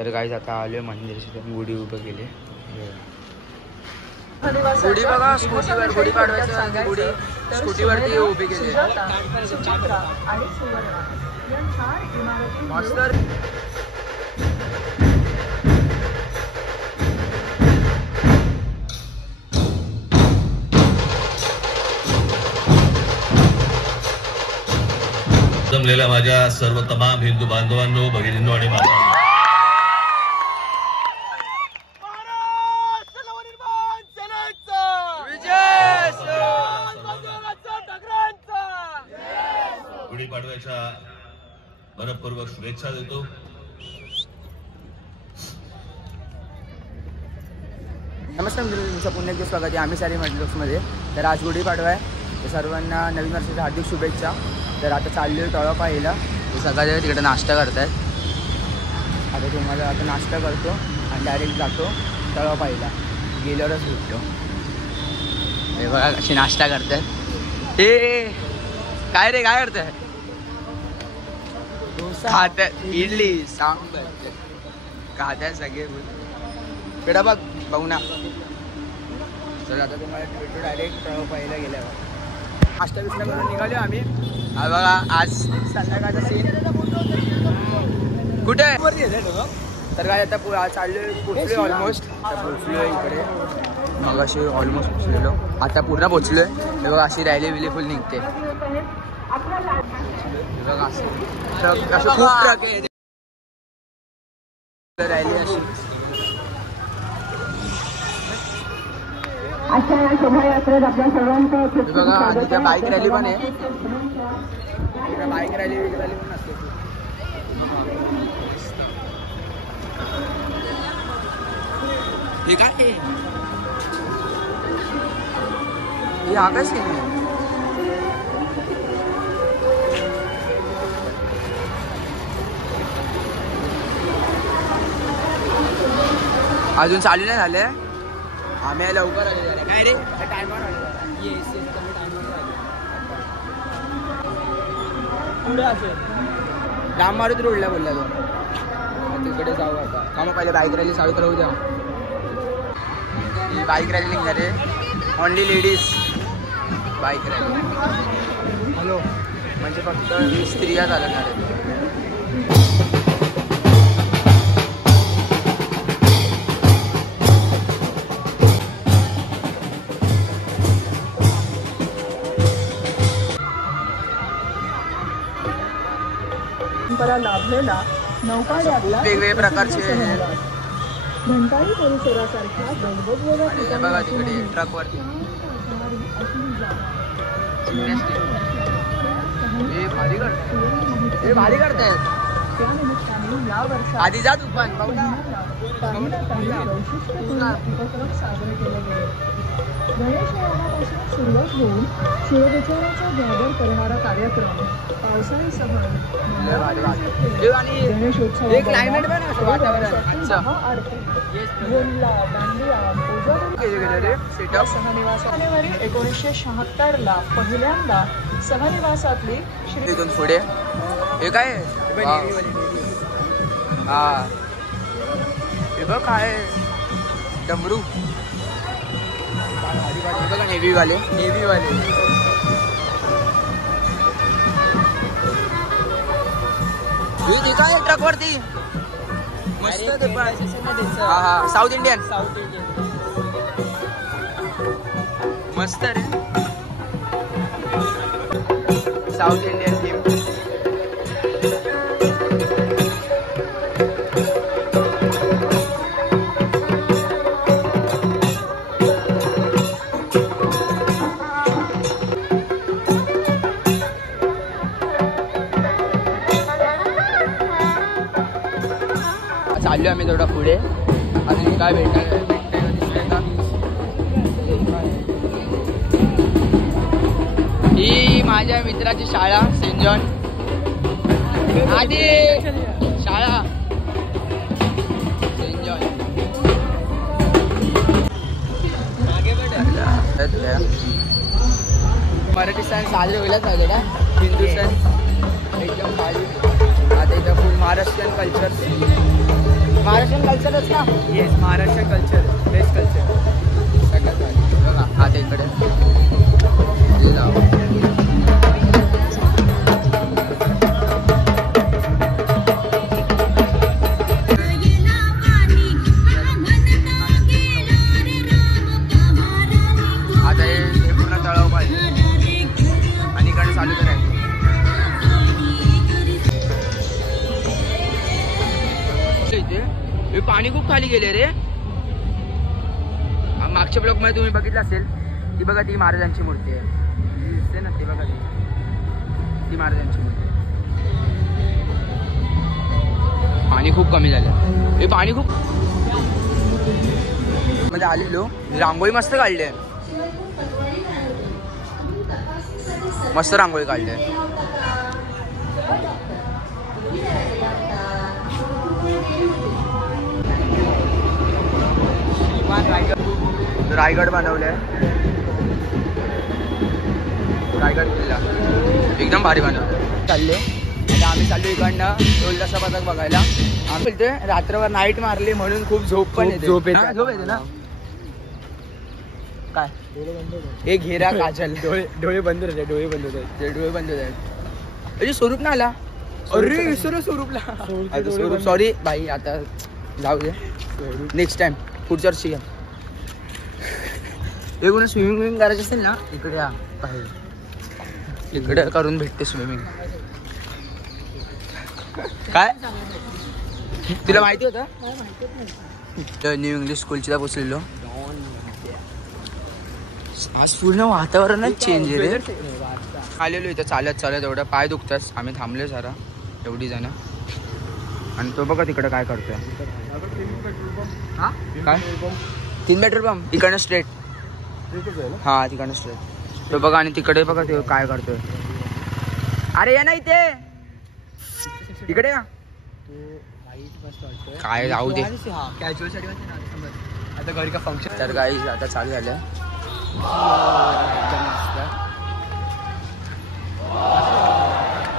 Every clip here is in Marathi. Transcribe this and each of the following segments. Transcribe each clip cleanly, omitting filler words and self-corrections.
तर गाईज आता आलोय मंदिराची गुढी उभं केले. गुढी बघा स्कूटीवर गुढी पाडवायचं गुढी स्कूटीवरती उभी केली. मस्त. जमलेल्या माझ्या सर्व तमाम हिंदू बांधवांनो, भगिनींनो आणि माता गुढीपाडव्याच्या मनपूर्वक शुभेच्छा देतो. नमस्कार मित्रांनो, तुमचं पुन्हा एकदा स्वागत आहे आम्ही सारी मल्टीप्लेक्समध्ये. तर आज गुढीपाडवा आहे, तर सर्वांना नवीन वर्षाच्या हार्दिक शुभेच्छा. तर आता चाललो आहे तळा पाहायला. सकाळी तिकडे नाश्ता करत आहेत. आता तुम्हाला आता नाश्ता करतो आणि डायरेक्ट जातो तळा पाहायला. गेल्यावरच भेटतो. हे बघा कशी नाश्ता करतात. हे काय रे, काय करताय? खात्यात इडली सांबर खात्यात सगळे पेढा बघ बघू ना. तर आता तुम्हाला भेटतो डायरेक्ट तळा पाहायला गेल्यावर. नाश्ता बिस्टा करून निघालो आम्ही. हा बघा आज संध्याकाळचा सीन कुठे आहे. तर काय आता चाललोय पोचलोय ऑलमोस्ट. पोचलोय इकडे मग अशी ऑलमोस्ट पोचलेलो. आता पूर्ण पोचलोय. हे बघा अशी रॅली विली फुल निघते. बघा असं खूप ट्रक आहे रॅली अशी. बघा आणि त्या बाईक रॅली पण आहे. बाईक रॅली पण असते. हे काय हे आकाश आहे. अजून चालू नाही झाले. आम्ही लवकर आले. काय रे टायमावर आले. पुढे असेल डाम मारुती रोडला बोलला तो. तिकडे जाऊ आता. का मग पहिले बाईक रॅली चालू राहू द्या. ही बाईक रॅली निघणार आहे. Only ladies bike rally. Hello म्हणजे फक्त स्त्रिया चालवणार आहेत. लाभलेला नौकाड्यातला वेगवेगळे प्रकारचे घंटाळी परिसरासारख्या गणगोत बघा तिकडे ट्रक वरती भारी करतायत. या वर्षात आधी जा तू पण उपक्रम साजरे केले गेले. गणेशोत्सवापासून सुरुवात होऊन शिवविचाराचा जागर करणारा कार्यक्रम पावसाळीसह गणेशोत्सव क्लायमेट पण असं वातावरण. जानेवारी 1976 ला पहिल्यांदा सहनिवासातली श्री इथून पुढे हे काय हा हे बघ काय डमरू. बघा नेव्ही वाले काय ट्रक वरती मस्त ते पण. हा साऊथ इंडियन मस्त रे. South Indian theme. चाललो आम्ही थोडा पुढे. अजून काय भेटणार दिसतंय का. ही माझ्या मित्राची शाळा सेंट जॉन. आधी शाळा सेंट जॉन. मराठी सण साजरे होईलच पाहिजे का. हिंदू सण एकदम भारी. आता इथं फुल महाराष्ट्रीयन कल्चर. कल्चरच ना. Yes Maharashtra culture best culture. सगळ्यात भारी. बघा आता इकडे आता हे पूर्ण तळाव पाहिजे आणि इकडे चालू करायचं. इथे हे पाणी खूप खाली गेले रे. मागच्या ब्लॉक मध्ये तुम्ही बघितलं असेल ती बघा ती महाराजांची मूर्ती आहे. ती दिसते ना ती बघा ती महाराजांची मूर्ती. पाणी खूप कमी झालं. हे पाणी खूप मध्ये आलेलो. रांगोळी मस्त काढली आहे. मस्त रांगोळी काढली आहे. रायगड बनवलाय. रायगड किल्ला एकदम भारी बनवलं. चालले आता आम्ही चाललो इकडनं ढोलताशा पथक बघायला. आम्ही बोलतोय रात्रभर नाईट मारली म्हणून खूप झोप पण येते. झोप येते. हा, झोप येते ना. काय हे घेरा काजल डोळे बंद होते. डोळे बंद होते. ते डोळे बंद होत आहेत. अरे स्वरूप ना आला. अरे विसरलो स्वरूपला. स्वरूप सॉरी भाई. आता जाऊ दे नेक्स्ट टाइम पुढच्या वर्षी या. हे कोणी स्विमिंग करायची असेल ना इकडे या बाहेर. इकडे करून भेटते स्विमिंग. काय तुला माहिती होतं? न्यू इंग्लिश स्कूलची पोचलेलो. आज पूर्ण वातावरणच चेंज आहे रे. आलेलो इथं चालत चालत एवढं पाय दुखतात. आम्ही थांबलो जरा एवढी जण. आणि तो बघा तिकडे काय करतोय. काय 3 पेट्रोल पंप इकडनं स्ट्रेट. हा तिकडनं स्ट्रेट. तो बघा आणि तिकडे बघा ते काय करतोय. अरे या ना इथे इकडे का काय जाऊ दे. आता घरी का फंक्शन. तर काही आता चालू झालं.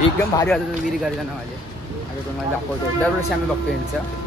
एकदम भारी वाटत विरी करताना माझे. आता तुम्हाला दाखवतो. दरवर्षी आम्ही बघतो यांचं.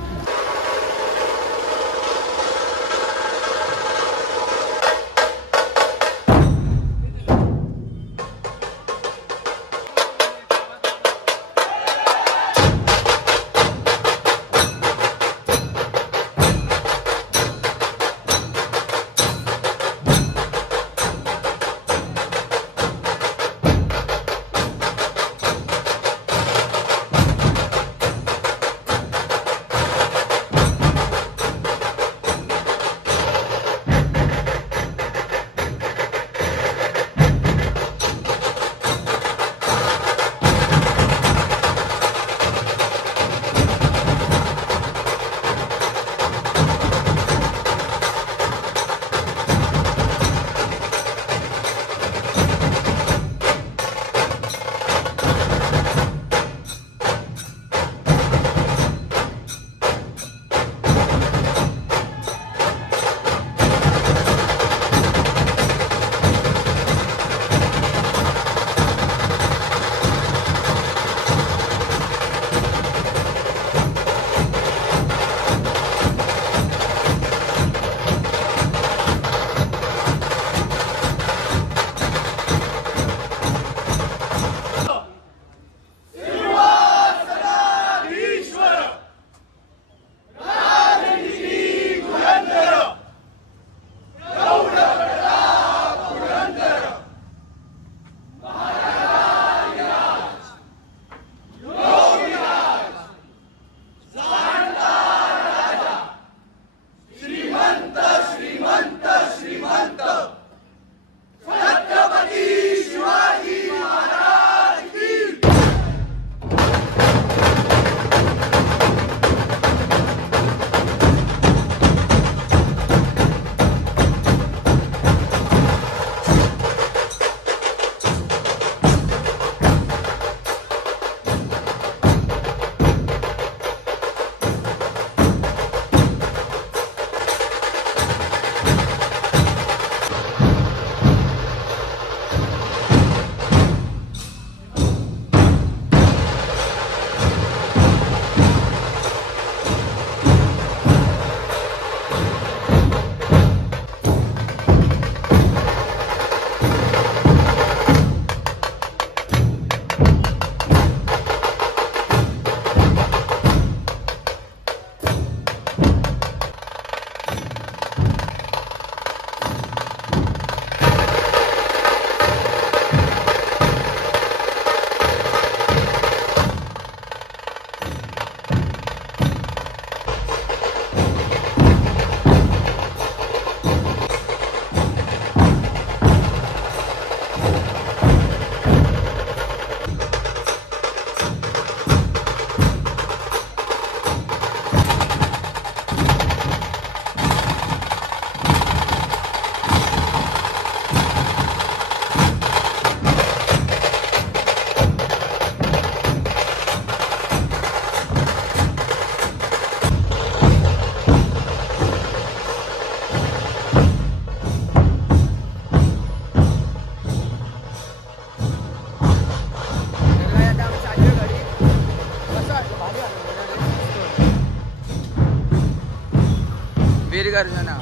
वीरगर्जना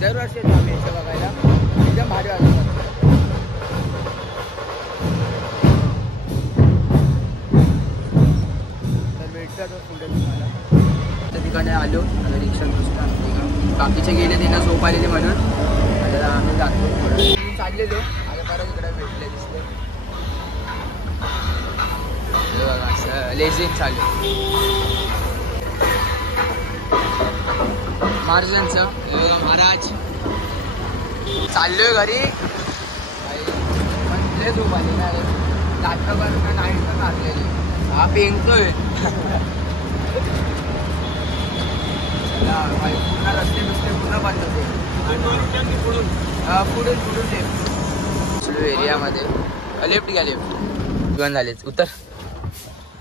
दरवर्षी येतो आम्ही इथं बघायला. एकदम भारी वाजवतात. तर भेटतात पुढे तुम्हाला. त्या ठिकाणी आलो आता रिक्षा बसला. बाकीचे गेले त्यांना झोप आलेली म्हणून आता आम्ही जातो पुढे चाललेलो. आता परत इकडे भेटले दिसले. बघा असं लेझिम चालू महाराजांचं. महाराज चाललोय घरी. लय झोप आली ना नाटक नाही तर मारलेली. हा पेंगतोय पूर्ण रस्ते पूर्ण बंद होते. पुढून एरियामध्ये लेफ्ट घ्या. लेफ्ट घेऊन झालेच उतर.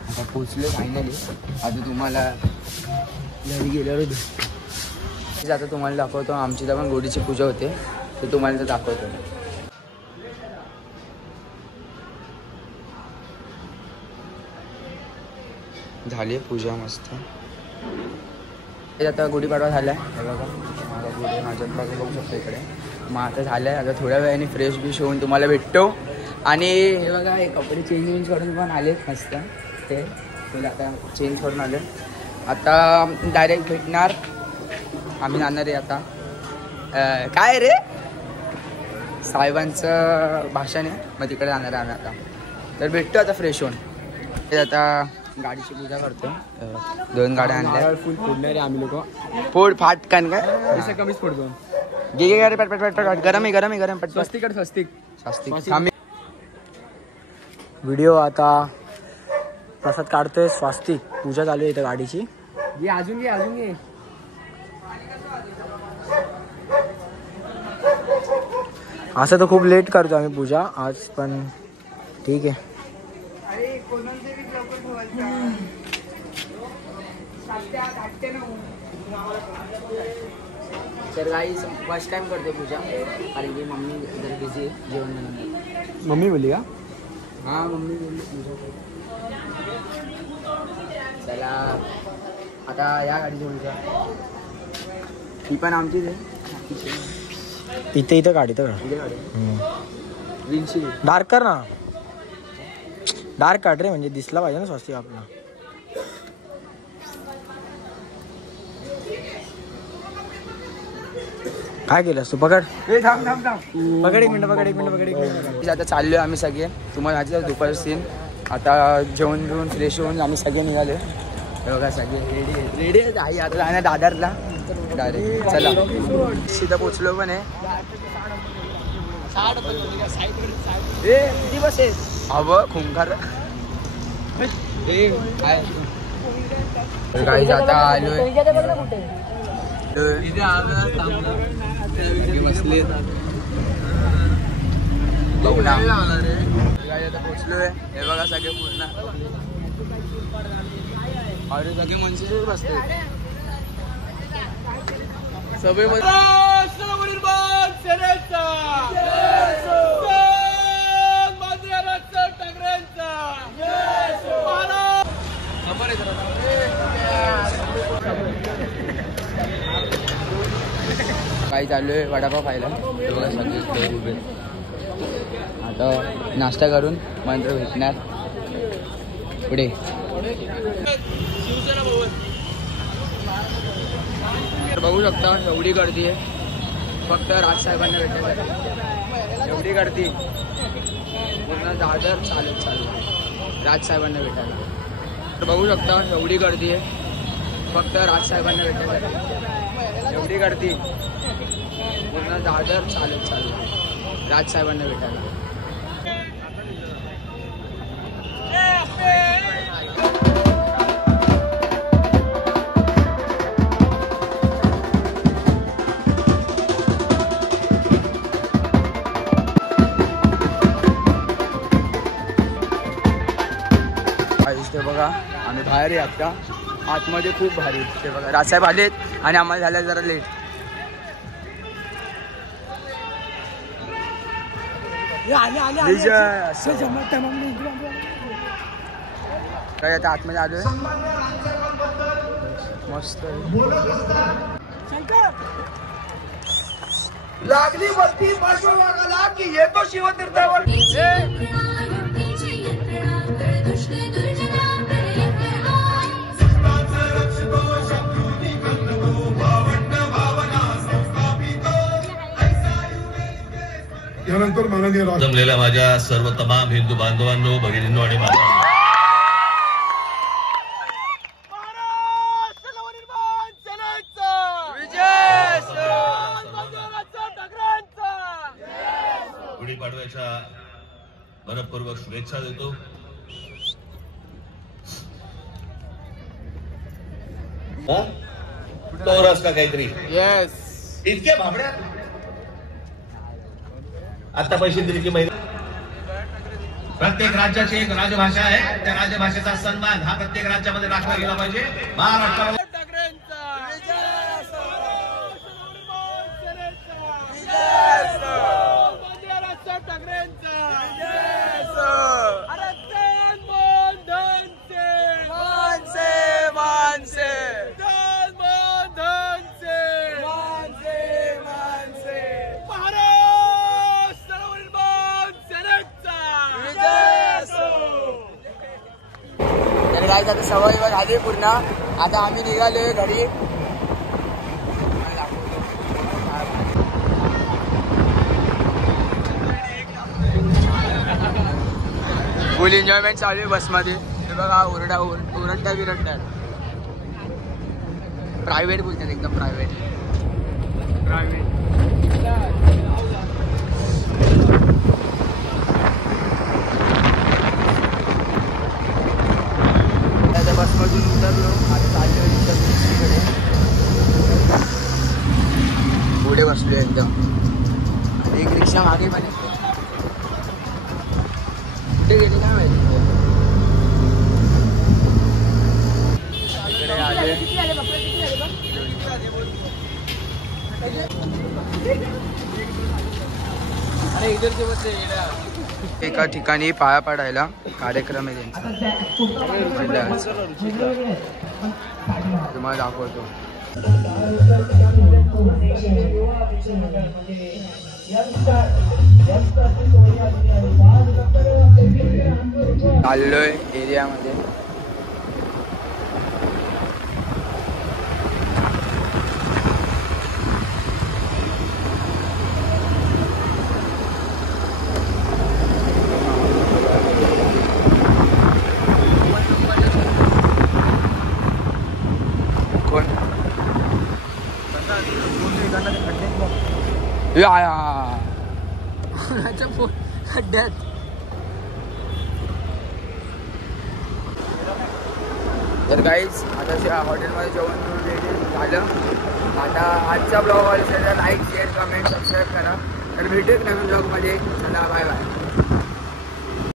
आता पोचलो फायनली. आता तुम्हाला घरी गेल्यावर आता तुम्हाला दाखवतो. आमची तर पण गोडीची पूजा होते ते तुम्हाला तर दाखवतो. झाली पूजा मस्त. आता गुढीपाडवा झाला आहे बघा. माझा गुढी माझ्यात बघू शकतो इकडे. मग आता झालं आहे. आता थोड्या वेळाने फ्रेश बिश होऊन तुम्हाला भेटतो. आणि हे बघा हे कपडे चेंज करून पण आले मस्त. ते तुला आता चेंज करून आले. आता डायरेक्ट भेटणार. आम्ही जाणार आहे आता काय रे साहेबांचं भाषण आहे. मग तिकडे जाणार आहे आम्ही आता. तर भेटतो आता फ्रेश होऊन. आता गाडीची पूजा करतो. 2 गाड्या आणल्या. फुल फोडणार आहे आम्ही लोक. फोड फाटकन काय कमीच फोडतो. गे गे पट पट पट. गरम आहे पट. स्वस्तिक. व्हिडिओ आता प्रसाद काढतोय. स्वास्तिक पूजा चालू आहे इथं गाडीची. अजून घे. असं तर खूप लेट करतो आम्ही पूजा आज पण ठीक आहे. तर काही फर्स्ट टाइम करतो पूजा कारण की मम्मी जर बिझी जेवण बनवणार. मम्मी बोलली का? हां मम्मी बोलली पूजा. चला आता या गाडीची पूजा. ही पण आमचीच आहे. इथं गाडी तर डार्क कर ना. डार्क काढ रे म्हणजे दिसला पाहिजे ना स्वस्तिक आपला. काय केलंस तू? पकड. पकड एक मिनिट. आता चाललोय आम्ही सगळे. तुम्हाला माझी दुपार सीन. आता जेवण बिवून फ्रेश होऊन आम्ही सगळे निघाले. बघा सगळे रेडी आहे. आता जाणार दादरला डायरेक्ट. चला सीधा पोचलो पण आहे. किती बसेस हवं खुंखार. काही आता आलोय बसले बघू ना. आता पोचलोय. हे बघा सगळे पूर्ण. अरे सगळे मनसे बसते सगळे. काही चालू आहे वडापाव खायला. बघा सगळे उभे. आता नाश्ता करून मंत्र भेटणार पुढे. बघू शकता एवढी गर्दी आहे फक्त राजसाहेबांना भेटायला. एवढी गर्दी पूर्ण दादर चालत राजसाहेबांना भेटायला. बघू शकता एवढी गर्दी आहे फक्त राजसाहेबांना भेटायला. एवढी गर्दी पूर्ण दादर चालत राजसाहेबांना भेटायला. ते बघा आम्ही बाहेर आहे आता. आतमध्ये खूप भारी. ते बघा राजसाहेब आलेत आणि आम्हाला झालं जरा लेट. काय आता आतमध्ये आलोय. मस्त लागली वस्ती पार्श्वभागाला की येतो शिवतीर्थावर. यानंतर माननीय जमलेल्या माझ्या सर्व तमाम हिंदू बांधवांनो, भगिनींनो आणि माता गुढीपाडव्याच्या मनपूर्वक शुभेच्छा देतो. तोरस का काहीतरी इतके भाबड्या आता पैसे दिले की महिला. प्रत्येक राज्याची एक राजभाषा आहे, त्या राजभाषेचा सन्मान हा प्रत्येक राज्यामध्ये राखला गेला पाहिजे. महाराष्ट्रामध्ये काय आता सवय झाली पूर्ण. आता आम्ही निघालोय घरी. फुल एन्जॉयमेंट चालू आहे बसमध्ये. हे बघा ओरडता बिरडतात. प्रायव्हेट बोलतात, एकदम प्रायव्हेट. बसमधून उतरलो. आता चाललो दुसरीकडे. पुढे बसलो एकदम. एक रिक्षा मागे पण कुठे गेली काय माहिती. इकडे आले. एका ठिकाणी पाया पडायला कार्यक्रम आहे त्यांचा. तुम्हाला दाखवतो. चाललोय एरियामध्ये. खड्ड्यात तर गाईज आता हॉटेलमध्ये जेवण झालं. आता आजचा ब्लॉग आवडला असेल तर लाईक शेअर कमेंट सबस्क्राईब करा. तर भेटूच नवीन ब्लॉगमध्ये. चला बाय बाय.